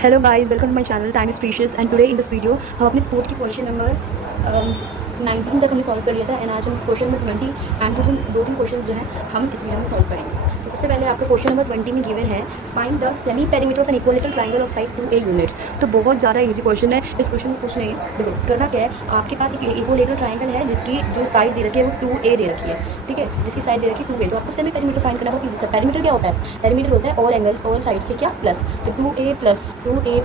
Hello guys, welcome to my channel time is precious and today in this video हम अपने sport की question number 19 तक हमने solve कर लिया था एंड आज हम क्वेश्चन नंबर 20 एंड दो तीन क्वेश्चन जो हैं हम इस वीडियो में सॉल्व करेंगे। तो सबसे पहले आपको क्वेश्चन नंबर 20 में गिवन है find the semi perimeter of an equilateral triangle of side 2a units. तो बहुत ज़्यादा इजी क्वेश्चन है। इस क्वेश्चन में कुछ नहीं है, देखो करना क्या है, आपके पास एक इक्विलेटरल ट्रायंगल है जिसकी जो साइड दे रखी है वो 2a दे रखी है, ठीक है, जिसकी साइड दे रखी है 2a। तो आपको सेमी पेरीमीटर फाइंड करना बहुत ईजी था। पेरीमीटर क्या होता है? पेरीमीटर होता है ऑल एंगल्स ऑल साइड्स के क्या प्लस, तो 2a प्लस 2a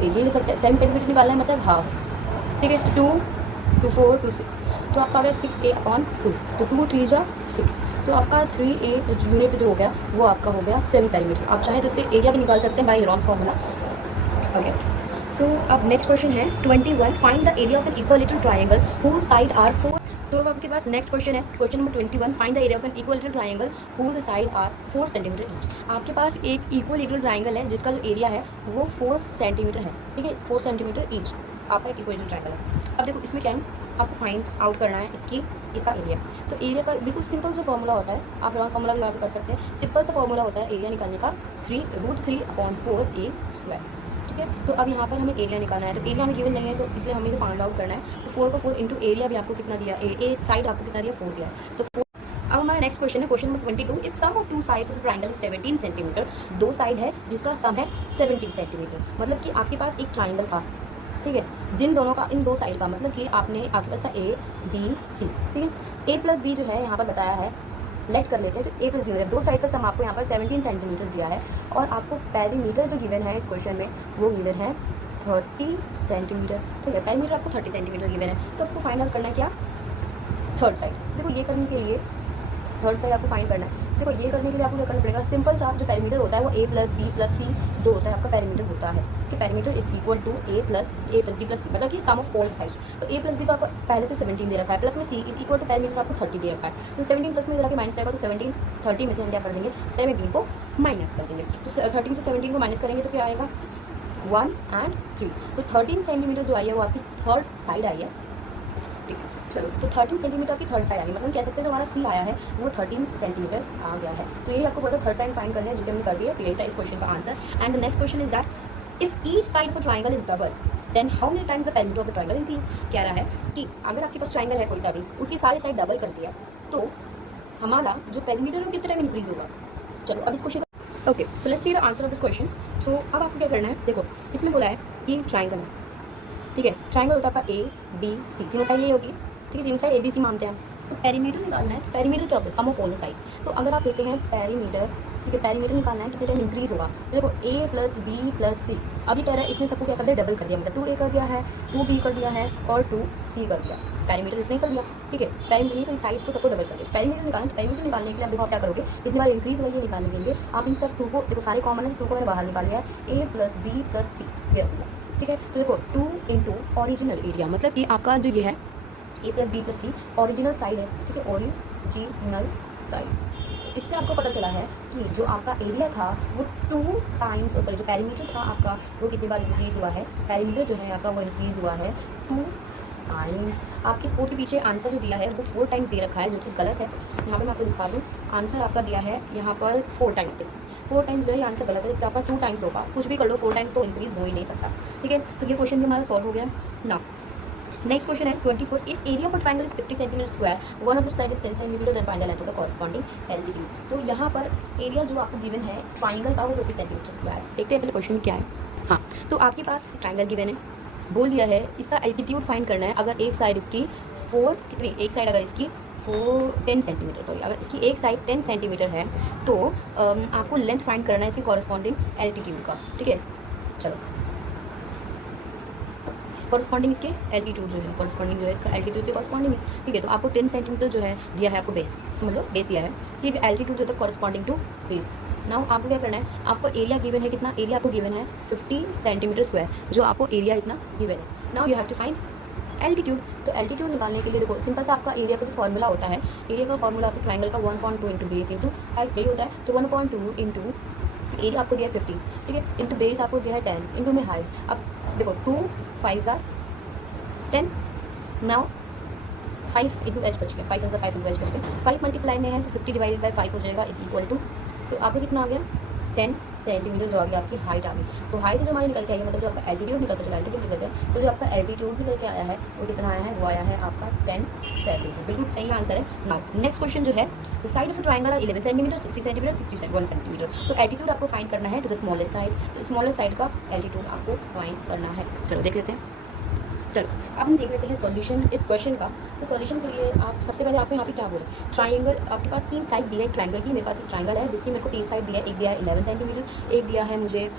ये ले सकते हैं। सेमी पेरीमीटर निकालना है मतलब हाफ, ठीक है, 2 2 4 2 6, तो आपका अगर 6a/2 तो 2 3 जा 6, तो आपका 3a यूनिट जो हो गया वो आपका हो गया सेमी पेरीमीटर। आप चाहे तो इससे एरिया भी निकाल सकते हैं by Heron's formula. Okay, so अब नेक्स्ट क्वेश्चन है 21, find the area of an equilateral triangle whose side are 4। तो अब आपके पास नेक्स्ट क्वेश्चन है, question number 21, find the area of an equilateral triangle whose side are 4 centimetre each. आपके पास एक इक्विलेटरल ट्रायंगल है जिसका जो एरिया है वो 4 सेंटीमीटर है, ठीक है, 4 सेंटीमीटर ईच आपका एक इक्विलेटरल ट्रायंगल है। अब देखो इसमें क्या है, आपको फाइंड आउट करना है इसका एरिया। तो एरिया का बिल्कुल सिंपल सा फॉर्मूला होता है, आप रॉन्ग फॉर्मूला भी लगा कर सकते हैं। सिंपल सा फॉर्मूला होता है एरिया निकालने का 3√3/4a², ठीक है। तो अब यहाँ पर हमें एरिया निकालना है, तो एरिया हमें गिवन नहीं है तो इसलिए हमें इसे फाइंड आउट करना है। तो 4 को 4 इंटू एरिया भी आपको कितना दिया, ए साइड आपको कितना दिया, 4 दिया है। तो 4। अब हमारा नेक्स्ट क्वेश्चन है, question number 22, if sum of two sides of triangle 17 centimetre, दो साइड है जिसका सम है 17 सेंटीमीटर। मतलब कि आपके पास एक ट्राइंगल था, ठीक है, जिन दोनों का इन दो साइड का मतलब कि आपके पास था ए बी सी, ठीक है। ए प्लस बी जो है यहाँ पर बताया है, लेट कर लेते हैं, तो ए प्लस बी दो साइड का सम आपको यहाँ पर 17 सेंटीमीटर दिया है और आपको पेरीमीटर जो गिवन है इस क्वेश्चन में वो गिवन है 30 सेंटीमीटर, ठीक है। पेरीमीटर आपको 30 सेंटीमीटर गिवन है, तो आपको फाइंड आउट करना है क्या, थर्ड साइड। देखो ये करने के लिए थर्ड साइड आपको फाइंड करना है। देखो ये करने के लिए आपको क्या करना पड़ेगा, सिंपल सा जो पेरीमीटर होता है वो a plus b plus c जो होता है आपका पेरीमीटर होता है कि perimeter is equal to a plus b plus c, मतलब कि सम ऑफ ऑल साइड्स। तो a प्लस बी तो आपको पहले से 17 दे रखा है, प्लस में c is equal to perimeter आपको 30 दे रखा है। तो 17 प्लस में जरा के माइनस जाएगा तो 17 30 में से हम क्या कर देंगे, 17 को माइनस कर देंगे। तो 13 से 17 को माइनस करेंगे तो क्या आएगा 1 और 3। तो 13 सेंटीमीटर जो आई है वो आपकी थर्ड साइड आई है, ठीक है। चलो तो 13 सेंटीमीटर की थर्ड साइड आ गई, मतलब कह सकते हैं जो हमारा सी आया है वो 13 सेंटीमीटर आ गया है। तो ये आपको बोला थर्ड साइड फाइंड करना है, जो कि हमने कर दिया। तो यही था इस क्वेश्चन का answer. And the next question is that if each side of a triangle is double then how many times the perimeter of the triangle increase. कह रहा है कि अगर आपके पास ट्रायंगल है कोई सा भी, उसकी सारी साइड डबल कर दिया तो हमारा जो पेरीमीटर है वो कितने टाइम इंक्रीज होगा। चलो अब इस question okay, so let's see the answer of this question. So अब आपको क्या करना है, देखो इसमें बोला है कि ट्रायंगल है, ठीक है, ट्रायंगल होता है आपका ए बी सी, तीनों साइड ये होगी, ठीक है, तीनों साइड ए बी सी मानते हैं। तो पेरीमीटर निकालना है, तो पेरीमीटर क्या होता है, सम ऑफ ऑल साइड्स। तो अगर आप लेते हैं पेरीमीटर, ठीक है, पेरीमीटर निकालना है कितने टाइम इंक्रीज होगा। तो देखो a प्लस बी प्लस सी, अभी कह रहा है इसने सबको क्या कर दिया, डबल कर दिया, मतलब 2a कर दिया है, 2b कर दिया है और 2c कर दिया। पेरीमीटर इसने कर दिया, ठीक है, पेरीमीटर तो साइड्स को सबको डबल कर दिया। पेरीमीटर निकालें, तो पेरीमीटर निकालने के लिए आप देखो आप क्या करोगे, कितनी बार इंक्रीज हुआ ये निकालने के लिए आप इन सब 2 को देखो, सारे कॉमन है, 2 को मैंने बाहर निकाल लिया है, a प्लस बी प्लस सी ये रख दिया, ठीक है। तो देखो 2 इंटू ओरिजिनल एरिया, मतलब कि आपका जो ये है a plus b plus c original side है, ठीक है, ओरिजिनल साइड्स। इससे आपको पता चला है कि जो आपका एरिया था वो 2 टाइम्स, सॉरी जो पेरीमीटर था आपका वो कितनी बार इंक्रीज हुआ है, पेरीमीटर जो है आपका वो इंक्रीज हुआ है 2 टाइम्स। आपके स्कोर के पीछे आंसर जो दिया है वो 4 टाइम्स दे रखा है, जो कि गलत है। यहाँ पर मैं आपको दिखा दूँ, आंसर आपका दिया है यहाँ पर 4 टाइम्स थे, 4 टाइम्स जो है आंसर गलत है, तो आपका 2 टाइम्स होगा। कुछ भी कर लो 4 टाइम्स तो इंक्रीज हो ही नहीं सकता, ठीक है। तो ये क्वेश्चन भी हमारा सॉल्व हो गया ना। नेक्स्ट क्वेश्चन है 24, if area of triangle is 50 centimetre square, one of the side is 10 centimetre, then find the length of the corresponding altitude. तो यहाँ पर एरिया जो आपको गिवन है ट्रायंगल का वो 50 सेंटीमीटर स्क्वायर। देखते हैं पहले क्वेश्चन क्या है। हाँ, तो आपके पास ट्रायंगल गिवन है, बोल दिया है इसका एल्टीट्यूड फाइंड करना है। अगर एक साइड इसकी 4 कितनी, एक साइड अगर इसकी 10 सेंटीमीटर, सॉरी अगर इसकी एक साइड 10 सेंटीमीटर है तो आपको लेंथ फाइंड करना है इसकी कॉरस्पॉन्डिंग एल्टीट्यूड का, ठीक है। चलो कॉरस्पॉन्डिंग इसके एल्टीट्यूड जो है, कॉरस्पॉन्डिंग जो है इसका एल्टीट्यूड से कॉरस्पॉन्डिंग है, ठीक है। तो आपको 10 सेंटीमीटर जो है दिया है आपको बेस, समझ लो बेस दिया है, ठीक है, एल्टीट्यूड जो है कॉरस्पॉन्डिंग टू बेस। नाउ आपको क्या करना है, आपको एरिया गिवन है कितना, एरिया आपको गिवन है 50 सेंटीमीटर स्क्वायर, जो आपको एरिया इतना गिवन है। Now you have to find altitude. तो एल्टीट्यूड निकालने के लिए देखो सिंपल सा आपका एरिया का जो फॉर्मूला होता है, एरिया का फॉर्मूला होता है ट्रायंगल का 1.2 इंटू बेस इंटू हाइट, यही होता है। तो 1.2 इंटू एरिया आपको दिया है 50, ठीक है, इंटू बेस आपको दिया है 10 इंटू में हाइट। अब देखो 2 5 जार 10, नाउ 5 इंटू एच बच गया, 5 आंसर 5 इंटू एच बच गया, 5 मल्टीप्लाई में है तो 50 डिवाइडेड बाई 5 हो जाएगा इज इक्वल टू, तो आपको कितना आ गया 10 सेंटीमीटर जो आ गया आपकी हाइट आ गई। तो हाइट जो हमारी निकल के आई है, मतलब जो आपका एल्टीट्यूड निकल के चला, एल्टीट्यूड निकलते हैं, तो जो आपका एल्टीट्यूड निकल के आया है वो कितना आया है, वो आया है आपका 10 सेंटीमीटर। बिल्कुल सही आंसर है। नाउ नेक्स्ट क्वेश्चन जो है, the side of a triangle are 11 centimetre, 60 centimetre, 61 centimetre. तो एल्टीट्यूड आपको फाइंड करना है टू द स्मॉलेस्ट साइड, तो स्मॉलेस्ट साइड का एल्टीट्यूड आपको फाइंड करना है। चलो देख लेते हैं। चलो अब हम देख लेते हैं सॉल्यूशन इस क्वेश्चन का। तो सॉल्यूशन के लिए आप सबसे पहले आपको यहाँ पे क्या बोले, ट्राइंगल आपके पास 3 साइड दिया है ट्राइंगल की। मेरे पास एक ट्राइंगल है जिसकी मेरे को 3 साइड दिया है। एक दिया है 11 सेंटीमीटर, एक दिया है मुझे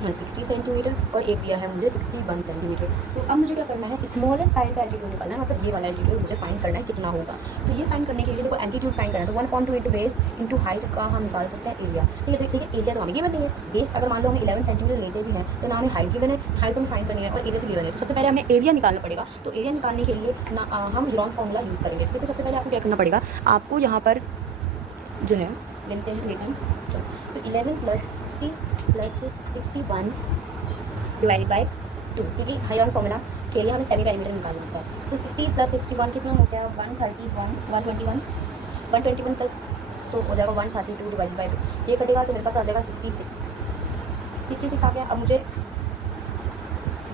60 सेंटीमीटर और एक दिया है मुझे 61 सेंटीमीटर। तो अब मुझे क्या करना है, स्मॉलेस्ट साइड का एल्टीट्यूड निकालना है, मतलब ये वाला एल्टीट्यूड मुझे फाइंड करना है कितना होगा। तो ये फाइंड करने के लिए देखो एल्टीट्यूड फाइंड करना है, तो 1.2 इंटू बेस इंटू हाइट का हम निकाल सकते हैं एरिया। ठीक है, देखिए एरिया तो हमें गिवन नहीं है। बेस अगर मान लो हमें 11 सेंटीमीटर लेते भी हैं तो ना हमें हाइट गिवन है, हाइट हमें फाइंड करनी है और एरिया तो गिवन है। तो सबसे पहले हमें एरिया निकालना पड़ेगा। तो एरिया निकालने के लिए ना हम यूरोन्स फॉर्मूला यूज़ करेंगे। तो देखो सबसे पहले आपको क्या करना पड़ेगा, आपको यहाँ पर जो है लेते हैं चलो, तो 11 प्लस 60 प्लस 61 डिवाइडेड बाई 2, क्योंकि हाईरॉन्स फॉर्मूला के लिए हमें सेमी पेरीमीटर निकालना होता है। तो 60 प्लस 61 कितना हो गया, 121 प्लस तो हो जाएगा 132 डिवाइडेड बाई 2। ये कटेगा तो मेरे पास आ जाएगा 66 आ गया। अब मुझे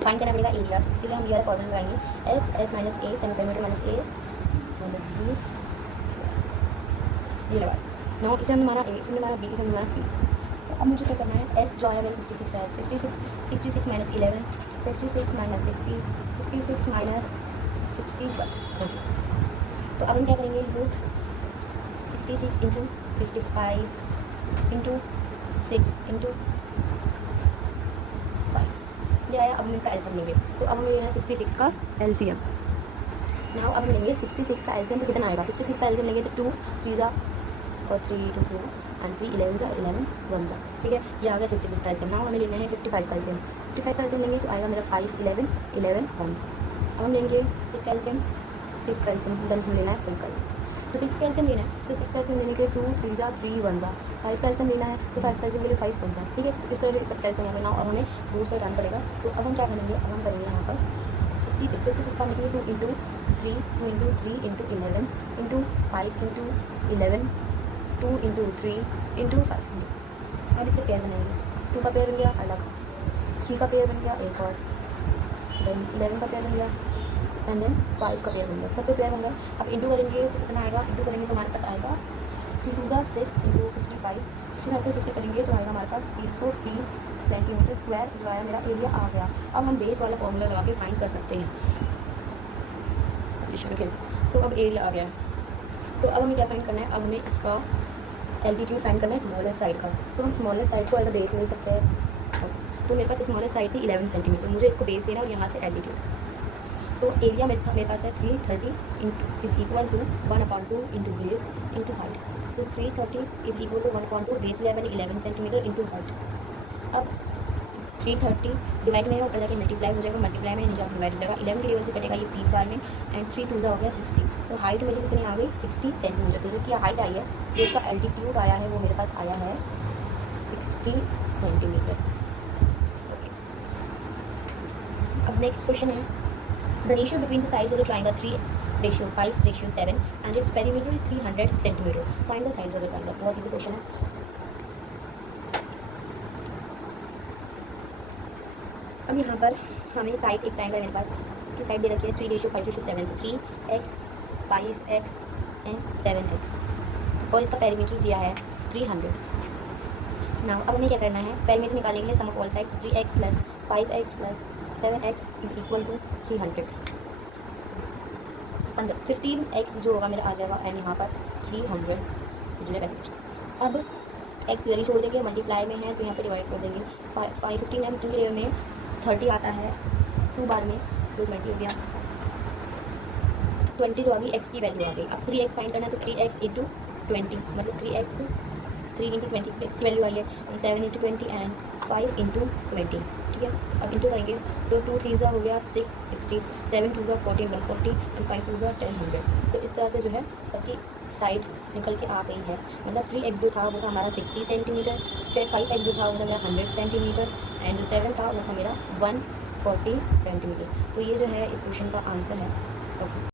फाइंड करना पड़ेगा एरिया, तो इसके लिए हम ये फॉर्मूला लगाएंगे एस माइनस ए, सेमी पेरीमीटर माइनस ए माइनस बी, ये लगा नो, इसे हमने माना ए, इसे हमने माना बी, इसे हमने माना सी। तो अब मुझे क्या करना है, एस जो है मेरे 66 है, 66 माइनस 11, 66 माइनस 60, 66 माइनस 61। तो अब हम क्या करेंगे, रूट 66 इंटू 55 इंटू 6 इंटू 5 ये आया। अब हम इसका एलसीएम लेंगे, तो अब हमें लेना है 66 का एलसीएम। नाउ अब हम लेंगे 66 का एलसीएम, तो कितना आएगा, 66 का एलसीएम लेंगे तो 2 3 जा और 3 2 3 एंड 3 11 जा 11 1 जा। ठीक है, ये आ गया 66 का एलसीएम। नाउ हमें लेना है 55 का एलसीएम। 55 का एलसीएम लेंगे तो आएगा मेरा 5 11 11 1। अब हम लेंगे इसका एलसीएम 6 का एलसीएम, देन हम लेना है 5 का एलसीएम। तो 6 का एलसीएम लेना है, तो 6 का एलसीएम लेने के 2 3 जा 3 1 जा। 5 का एलसीएम लेना है, तो 5 का एलसीएम के लिए 5 1 जा। ठीक है, तो इस तरह से सब एलसीएम है। नाउ अब हमें रूट से हटाना पड़ेगा। तो अब हम क्या करेंगे, अब हम करेंगे यहाँ पर 66 का लिखिए 2 into 3 2 into 3 into 11 into 5 into 11 2 into 3 into 5। अब इसके पेयर बनाएंगे, 2 का पेयर बन गया अलग, 3 का पेयर बन गया एक और, देन 11 का पेयर बन गया एंड देन 5 का पेयर बन गया, सब पे पेयर होंगे। अब इंटू करेंगे तो कितना आएगा, इंटू करेंगे तो हमारे पास आएगा 3 2 6 इंटू 55, 3 करेंगे तो आएगा हमारे पास 330 सेंटीमीटर स्क्वायर जो आया मेरा एरिया आ गया। अब हम बेस वाला फॉर्मूला लगा के फाइंड कर सकते हैं। सो अब एरिया आ गया, तो अब हमें क्या फाइंड करना है, अब हमें इसका एल्टीट्यूड फाइंड करना है स्मॉलेस्ट साइड का। तो हम स्मॉलेस्ट साइड को एज अ बेस ले सकते हैं। तो मेरे पास स्मॉलेस्ट साइड थी 11 सेंटीमीटर, मुझे इसको बेस लेना और यहाँ से एल्टीट्यूड। तो एरिया मेरे पास है 330 into is equal to 1/2 into base into height. तो 330 is equal to 1/2 base 11 centimetre into height. अब 330 डिवाइड में ऊपर जाके मल्टीप्लाई हो जाएगा, मल्टीप्लाई में नीचे डिवाइड हो जाएगा, 11 के लेवल से कटेगा ये 30 बार में एंड 3 2 हो गया 60। तो हाइट मेरी कितनी आ गई 60 सेंटीमीटर। तो जिसकी हाइट आई है, जो इसका एल्टीट्यूड आया है वो मेरे पास आया है 60 सेंटीमीटर। ओके, अब नेक्स्ट क्वेश्चन है, the ratio between the sides of the triangle 3:5:7 and its perimeter is 300 centimetre, find the sides of the triangle. बहुत इजी क्वेश्चन है। अब यहाँ पर हमें साइड एक ट्रायंगल मेरे पास, इसकी साइड दे रखी है 3:5:7, तो 3x 5x एंड 7x और इसका पेरीमीटर दिया है 300। नाउ अब हमें क्या करना है, पेरीमीटर निकालने के लिए sum of all side 3x plus 5x plus 7x is equal to 300। 15x जो होगा मेरा आ जाएगा एंड यहाँ पर 300 जो है पेरीमीटर। अब x इधर ही छोड़ देंगे, मल्टीप्लाई में है तो यहाँ पर डिवाइड कर देंगे। 15 है, 15 के में 30 आता है 2 बार में, तो 20 हो गया। 20 जो आ गई x की वैल्यू आ गई। अब 3x फाइंड करना है, तो 3x इंटू 20 मतलब 3 इंटू 20 x की वैल्यू आई है, 7 इंटू 20 एंड 5 इंटू 20। ठीक है, अब इंटू करेंगे तो 2 3 हो गया 6 60, 7 2 14 140 एंड 5 2 10 100। तो इस तरह से जो है सबकी साइड निकल के आ गई है। मतलब 3x जो था वो था हमारा 60 सेंटीमीटर, फिर 5x जो था वो था मेरा 100 सेंटीमीटर एंड जो 7 था वो था मेरा 140 सेंटीमीटर। तो ये जो है इस क्वेश्चन का आंसर है। ओके।